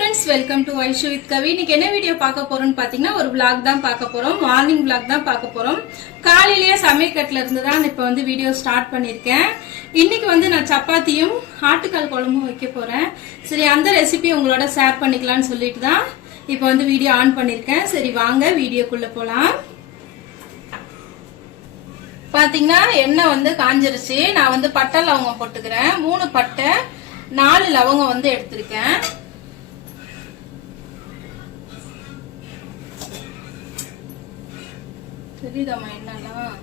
Friends welcome to Vaishu with Kavi இன்னைக்கு என்ன video பார்க்க போறோம்னு பாத்தீங்கன்னா ஒரு vlog தான் பார்க்க போறோம் மார்னிங் vlog தான் பார்க்க போறோம் காலையிலேயே சமையக்கட்டுல இருந்து தான் இப்போ வந்து வீடியோ ஸ்டார்ட் பண்ணிருக்கேன் இன்னைக்கு வந்து நான் சப்பாத்தியும் ஆட்டுக்கால் குழம்பும் வைக்க போறேன் சரி அந்த ரெசிபி உங்களோட ஷேர் பண்ணிக்கலாம்னு சொல்லிட்டு தான் இப்போ வந்து வீடியோ ஆன் பண்ணிருக்கேன் சரி வாங்க வீடியோக்குள்ள போலாம் பாத்தீங்கன்னா எண்ணெய் வந்து காஞ்சிருச்சு நான் வந்து பட்டை லவங்கம் போட்டுக்கிறேன் 3 பட்டை 4 லவங்கம் வந்து எடுத்துருக்கேன் தெரியுதாமா என்னலாம்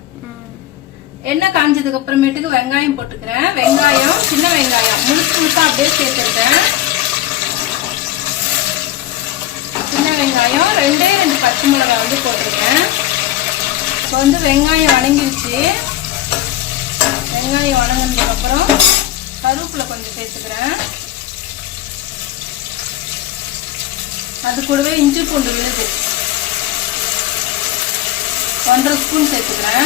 எண்ணெய் காஞ்சதுக்கு அப்புறமேட்டுக்கு வெங்காயம் போட்டுக்கிறேன் வெங்காயம் சின்ன வெங்காயம் முழுசா அப்படியே சேர்த்துருக்கேன் சின்ன வெங்காயம் 2 பச்சை மிளகாய் வந்து போட்டிருக்கேன் இப்போ வந்து வெங்காயம் வணங்கிருச்சு வெங்காயம் வணங்கினதுக்கு அப்புறம் கருவேப்பிலை கொஞ்சம் சேர்த்துக்கிறேன் அது கூடவே இஞ்சி பூண்டு விழுது 1.5 ஸ்பூன் சேர்த்துக்கிறேன்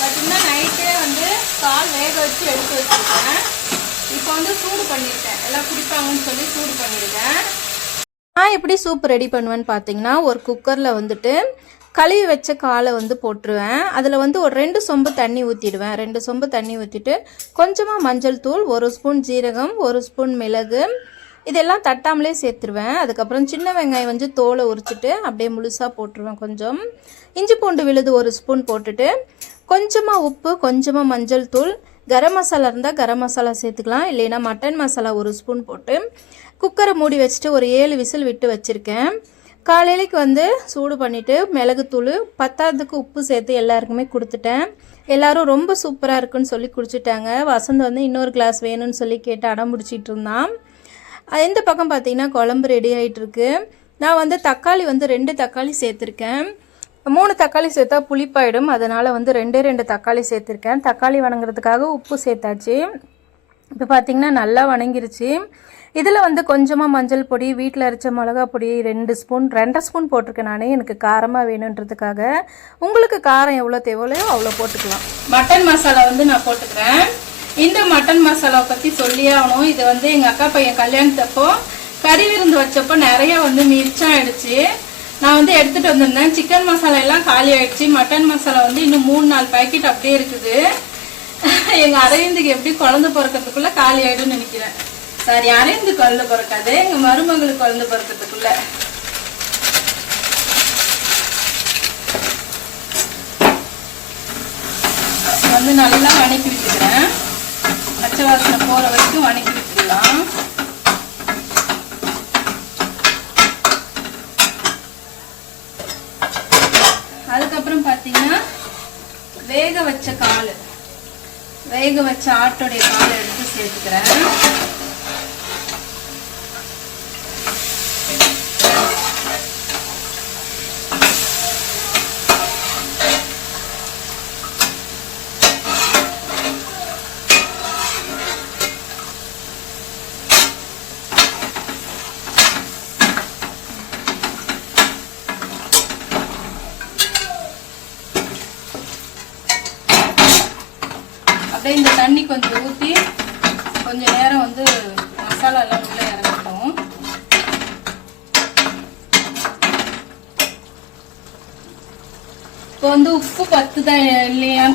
பார்த்தீங்கன்னா நைட்டே வந்து கால் வேக வச்சு எடுத்து வச்சிருக்கேன் இப்போ வந்து சூடு பண்ணியிருக்கேன் எல்லாம் குடிப்பாங்கன்னு சொல்லி சூடு பண்ணியிருக்கேன் நான் எப்படி சூப் ரெடி பண்ணுவேன்னு பார்த்தீங்கன்னா ஒரு குக்கரில் வந்துட்டு கழுவி வச்ச காலை வந்து போட்டுருவேன் அதில் வந்து ஒரு 2 சொம்பு தண்ணி ஊற்றிடுவேன் 2 சொம்பு தண்ணி ஊற்றிட்டு கொஞ்சமாக மஞ்சள் தூள் 1 ஸ்பூன் ஜீரகம் 1 ஸ்பூன் மிளகு இதெல்லாம் தட்டாமலே சேர்த்துருவேன் அதுக்கப்புறம் சின்ன வெங்காயம் வந்து தோலை உரிச்சிட்டு அப்படியே முழுசாக போட்டுருவேன் கொஞ்சம் இஞ்சி பூண்டு விழுது 1 ஸ்பூன் போட்டுட்டு கொஞ்சமாக உப்பு கொஞ்சமாக மஞ்சள் தூள் கரம் மசாலா இருந்தால் கரம் மசாலா சேர்த்துக்கலாம் இல்லைன்னா மட்டன் மசாலா 1 ஸ்பூன் போட்டு குக்கரை மூடி வச்சுட்டு ஒரு 7 விசில் விட்டு வச்சுருக்கேன் காலையிலைக்கு வந்து சூடு பண்ணிவிட்டு மிளகுத்தூள் பத்தாததுக்கு உப்பு சேர்த்து எல்லாருக்குமே கொடுத்துட்டேன் எல்லோரும் ரொம்ப சூப்பராக இருக்குன்னு சொல்லி குடிச்சிட்டாங்க வசந்த் வந்து இன்னொரு கிளாஸ் வேணும்னு சொல்லி கேட்டு அடம் பிடிச்சிட்டு இருந்தான் இந்த பக்கம் பார்த்தீங்கன்னா குழம்பு ரெடி ஆகிட்டுருக்கு நான் வந்து தக்காளி வந்து 2 தக்காளி சேர்த்துருக்கேன் 3 தக்காளி சேர்த்தா புளிப்பாயிடும் அதனால் வந்து 2 தக்காளி சேர்த்துருக்கேன் தக்காளி வணங்குறதுக்காக உப்பு சேர்த்தாச்சு இப்போ பார்த்தீங்கன்னா நல்லா வணங்கிருச்சு இதில் வந்து கொஞ்சமாக மஞ்சள் பொடி வீட்டில் அரைச்ச மிளகா பொடி 2 ஸ்பூன் 2 ஸ்பூன் போட்டிருக்கேன் நானே எனக்கு காரமாக வேணுன்றதுக்காக உங்களுக்கு காரம் எவ்வளோ தேவையோ அவ்வளோ போட்டுக்கலாம் மட்டன் மசாலா வந்து நான் போட்டுக்கிறேன் இந்த மட்டன் மசாலாவை பற்றி சொல்லியே ஆகணும் இது வந்து எங்கள் அக்கா பையன் கல்யாணத்தப்போ கறி விருந்து வச்சப்போ நிறையா வந்து மிச்சம் ஆயிடுச்சு நான் வந்து எடுத்துகிட்டு வந்திருந்தேன் சிக்கன் மசாலா எல்லாம் காலி ஆயிடுச்சு மட்டன் மசாலா வந்து இன்னும் 3-4 பேக்கெட் அப்படியே இருக்குது எங்கள் அரவிந்துக்கு எப்படி குழந்தை பிறக்கிறதுக்குள்ளே காலி ஆகிடும்னு நினைக்கிறேன் சரி அரவிந்து குழந்தை பிறக்காது எங்கள் மருமகளுக்கு குழந்தை பிறக்கிறதுக்குள்ள வந்து நல்லா வணக்கி விட்டுக்கிறேன் பச்சை வாசனை போகிற வரைக்கும் வணக்கி விட்டுக்கலாம் அதுக்கப்புறம் பார்த்தீங்கன்னா வேக வச்ச ஆட்டோடைய காலை எடுத்து சேர்த்துக்கிறேன் அப்படியே இந்த தண்ணி கொஞ்சம் ஊற்றி கொஞ்சம் நேரம் வந்து மசாலா எல்லாம் உள்ளே இறங்கட்டும் இப்போ வந்து உப்பு பத்துதா இல்லையா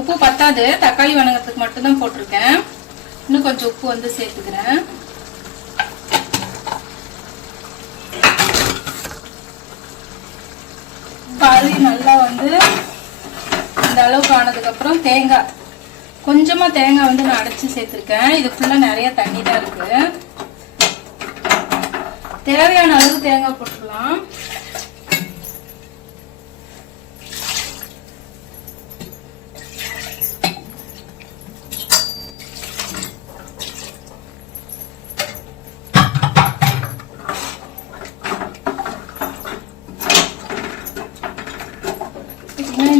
உப்பு பத்தாது தக்காளி வணங்கத்துக்கு மட்டும்தான் போட்டிருக்கேன் இன்னும் கொஞ்சம் உப்பு வந்து சேர்த்துக்கிறேன் காலி நல்லா வந்து இந்த அளவுக்கு ஆனதுக்கு அப்புறம் தேங்காய் கொஞ்சமா தேங்காய் வந்து நான் அடைச்சு சேர்த்திருக்கேன் இது ஃபுல்லா நிறைய தண்ணி தான் இருக்கு தேவையான அளவு தேங்காய் போட்டுக்கலாம்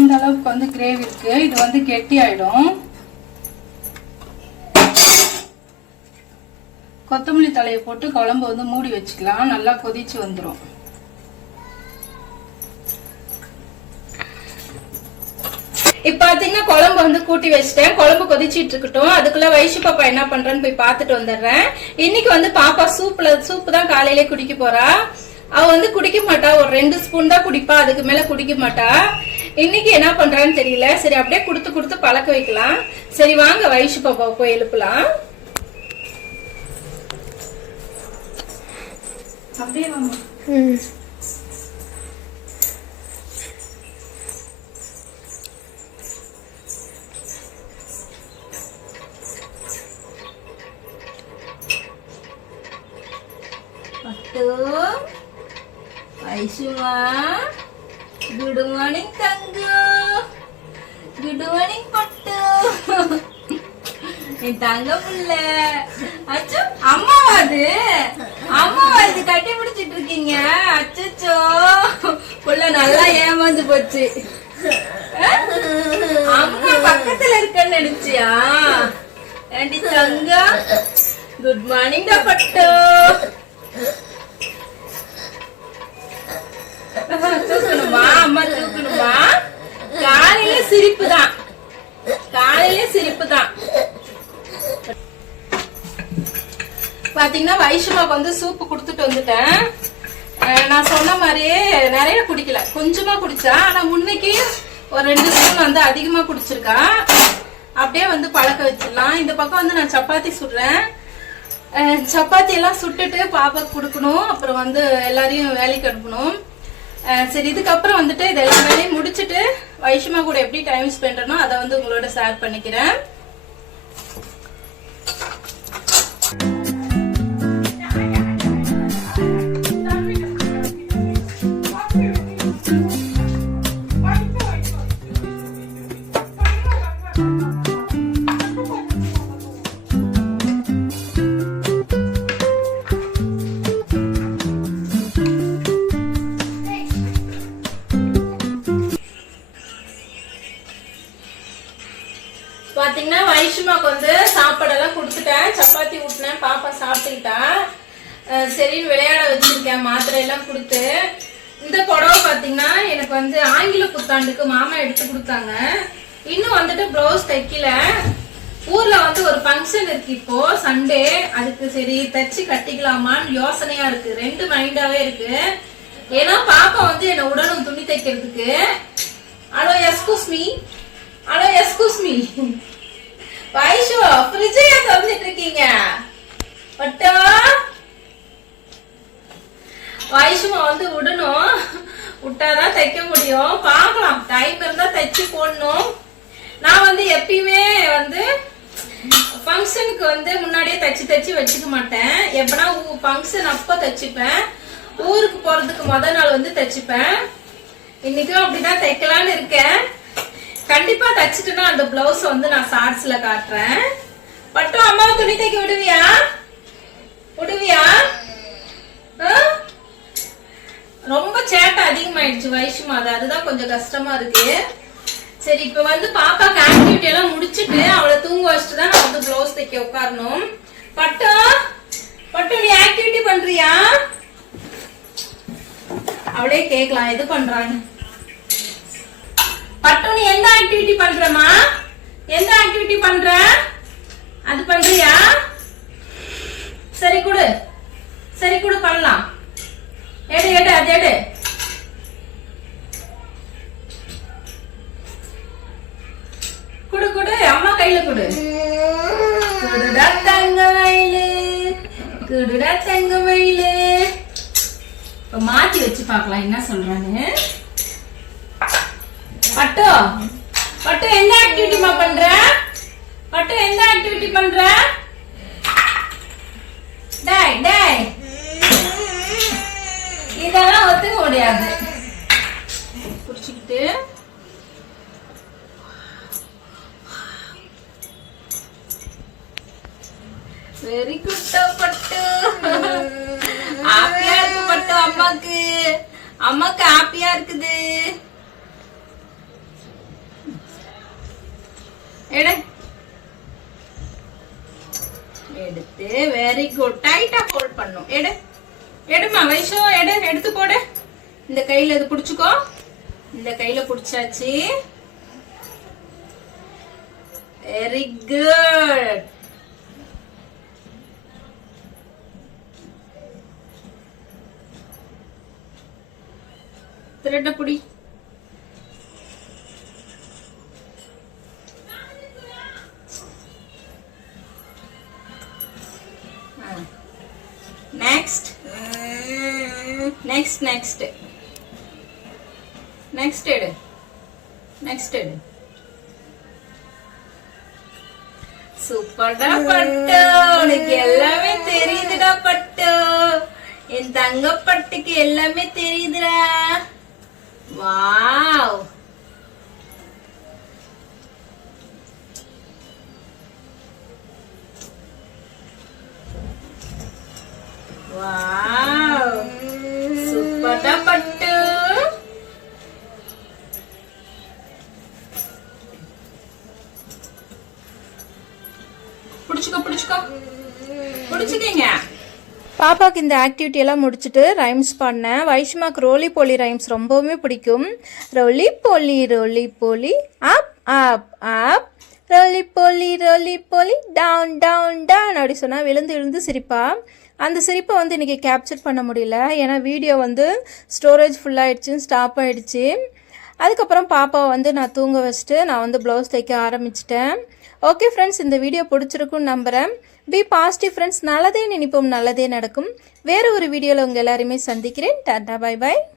இந்த அளவுக்கு வந்து கிரேவி இருக்கு இது வந்து கெட்டி ஆயிடும் கொத்தமல்லி தலையை போட்டு குழம்பு வந்து மூடி வச்சுக்கலாம் நல்லா கொதிச்சு வந்துரும் இப்ப பாத்தீங்கன்னா குழம்பு வந்து கூட்டி வச்சிட்டேன். குழம்பு கொதிச்சிட்டு இருக்கட்டும். அதுக்குள்ள வைஷு பாப்பா என்ன பண்றேன்னு போய் பாத்துட்டு வந்துடுறேன். இன்னைக்கு வந்து பாப்பா சூப்பு தான் காலையிலே குடிக்க போறா. அவ வந்து குடிக்க மாட்டா, ஒரு 2 ஸ்பூன் தான் குடிப்பா, அதுக்கு மேல குடிக்க மாட்டா. இன்னைக்கு என்ன பண்றான்னு தெரியல. சரி அப்படியே கொடுத்து பழக்க வைக்கலாம். சரி வாங்க வைஷு பாப்பாவை போய் எழுப்பலாம். அப்படியே வாமா. ஐஷுமா, குட் மார்னிங் தங்கு, குட் மார்னிங் பட்டு, என் தங்க புள்ள. அச்சோ அம்மாவாது கட்டி பிடிச்சிட்டு இருக்கீங்க. அச்சோ புள்ள நல்லா ஏமாந்து போச்சு. அம்மா பக்கத்துல இருக்கன்னு நினைச்சியா? ஏண்டி தங்க, குட் மார்னிங் டா பட்டு. தூக்கணுமா? அம்மா தூக்கணுமா? காலையில சிரிப்பு தான். பாத்தீங்கன்னா வைஷ்மாக்கு வந்து சூப்பு குடுத்துட்டு வந்துட்டேன். நான் சொன்ன மாதிரியே நிறைய குடிக்கல, கொஞ்சமா குடிச்சா. ஆனா முன்னைக்கு ஒரு 2 ஸ்பூன் வந்து அதிகமா குடிச்சிருக்கா. அப்படியே வந்து பழக்க வச்சிடலாம். இந்த பக்கம் வந்து நான் சப்பாத்தி சுடுறேன். சப்பாத்தி எல்லாம் சுட்டுட்டு பாப்பாக்கு கொடுக்கணும். அப்புறம் வந்து எல்லாரையும் வேலைக்கு அனுப்பணும். சரி இதுக்கப்புறம் வந்துட்டு இது எல்லா வேலையும் முடிச்சுட்டு வைஷ்மா கூட எப்படி டைம் ஸ்பெண்ட் பண்ணணும் அதை வந்து உங்களோட ஷேர் பண்ணிக்கிறேன். பாத்தீங்கன்னா வைஷ்மாக்கு வந்து சாப்பாடெல்லாம் கொடுத்துட்டேன். சப்பாத்தி ஊட்டினேன், பாப்பா சாப்பிட்டுக்கிட்டா. சரின்னு விளையாட வச்சிருக்கேன் மாத்திரை எல்லாம் கொடுத்து. இந்த புடவை பாத்தீங்கன்னா எனக்கு வந்து ஆங்கில புத்தாண்டுக்கு மாமா எடுத்து கொடுத்தாங்க. இன்னும் வந்துட்டு பிளவுஸ் தைக்கல. ஊர்ல வந்து ஒரு ஃபங்க்ஷன் இருக்கு இப்போ சண்டே. அதுக்கு சரி தச்சு கட்டிக்கலாமான்னு யோசனையா இருக்கு. 2 மைண்டாவே இருக்கு. ஏன்னா பாப்பா வந்து என்ன உடனும் துணி தைக்கிறதுக்கு. Hello excuse me Vaishu, fridge ஏன் திறந்துட்டு இருக்கீங்க? பட்டா வைஷுமா வந்து விடணும், விட்டாதான் தைக்க முடியும். பார்க்கலாம், டைம் இருந்தா தைச்சு போடணும். நான் வந்து எப்பயுமே வந்து ஃபங்க்ஷனுக்கு வந்து முன்னாடியே தச்சு வச்சுக்க மாட்டேன். எப்பனா ஃபங்க்ஷன் அப்ப தச்சுப்பேன். ஊருக்கு போறதுக்கு முத நாள் வந்து தச்சுப்பேன். இன்னைக்கும் அப்படிதான் தைக்கலான்னு இருக்கேன். கண்டிப்பா தச்சுட்டுனா அந்த பிளவுஸ் வந்து நான் ஷார்ட்ஸ்ல காட்டுறேன். பட்டு அம்மாவை துணி தைக்க விடுவியா? ரொம்ப சேட்டை அதிகமாயிடுச்சு வைஷ்மா, அதுதான் கொஞ்சம் கஷ்டமா இருக்கு. சரி இப்ப வந்து பாப்பாக்கு ஆக்டிவிட்டி எல்லாம் முடிச்சுட்டு அவளை தூங்க வச்சுட்டு தான் நான் வந்து பிளவுஸ் தைக்க உட்காரணும். பட்டு நீ ஆக்டிவிட்டி பண்றியா? அவளே கேக்கலாம் எது பண்றான்னு. பட்டு நீ எந்த ஆக்டிவிட்டி பண்றமா? எந்த ஆக்டிவிட்டி பண்ற? அது பண்றியா? சரி குடு பண்ணலாம். எடு அது எடு. குடு அம்மா கையில குடு. குடுடா தங்க மயிலு. இப்ப மாத்தி வச்சு பார்க்கலாம் என்ன சொல்றான்னு. பட்டு எந்த ஆக்டிவிட்டிமா பண்ற? டேய் இதெல்லாம் ஒத்துக்க முடியாது. புடிச்சுக்கிட்டு வெரி குட் பட்டு. ஹாப்பியா இருக்கு பட்டு. அம்மாக்கு ஹாப்பியா இருக்குது. எடுத்து வெரி குட் டைட்டா ஹோல்ட் பண்ணும். எடுமா வைஷு, எடுத்து போடு. இந்த கையில இது புடிச்சுக்கோ. இந்த கையில புடிச்சாச்சு. Very good. த்ரெட்ட புடி. நெக்ஸ்ட் நெக்ஸ்ட் நெக்ஸ்ட் நெக்ஸ்ட் எடு. நெக்ஸ்ட் எடு. சூப்பர்டா பட்டு, உனக்கு எல்லாமே தெரியுதுடா பட்டு. என் தங்க பட்டுக்கு எல்லாமே தெரியுதுடா. வாவ். வாவ் சூப்பர்டா பட்டு. புடிச்சுக்கோ புடிச்சுக்கோ புடிச்சுக்கீங்க. பாப்பாவுக்கு இந்த ஆக்டிவிட்டி எல்லாம் முடிச்சுட்டு ரைம்ஸ் பாடினேன். வைஷ்மாக்கு ரோலி போலி ரைம்ஸ் ரொம்பவுமே பிடிக்கும். ரோலி போலி அப் அப் அப், ரோலி போலி டவுன் டவுன் டவுன் அப்படி சொன்னால் விழுந்து விழுந்து சிரிப்பா. அந்த சிரிப்பை வந்து இன்றைக்கி கேப்சர் பண்ண முடியல, ஏன்னா வீடியோ வந்து ஸ்டோரேஜ் ஃபுல்லாகிடுச்சின்னு ஸ்டாப் ஆகிடுச்சு. அதுக்கப்புறம் பாப்பாவை வந்து நான் தூங்க வச்சுட்டு நான் வந்து ப்ளவுஸ் தைக்க ஆரம்பிச்சிட்டேன். ஓகே ஃப்ரெண்ட்ஸ், இந்த வீடியோ பிடிச்சிருக்குன்னு நம்புகிறேன். Be positive friends. நல்லதே நினைப்போம், நல்லதே நடக்கும். வேறு ஒரு வீடியோவில் உங்கள் எல்லாருமே சந்திக்கிறேன். Tata bye bye.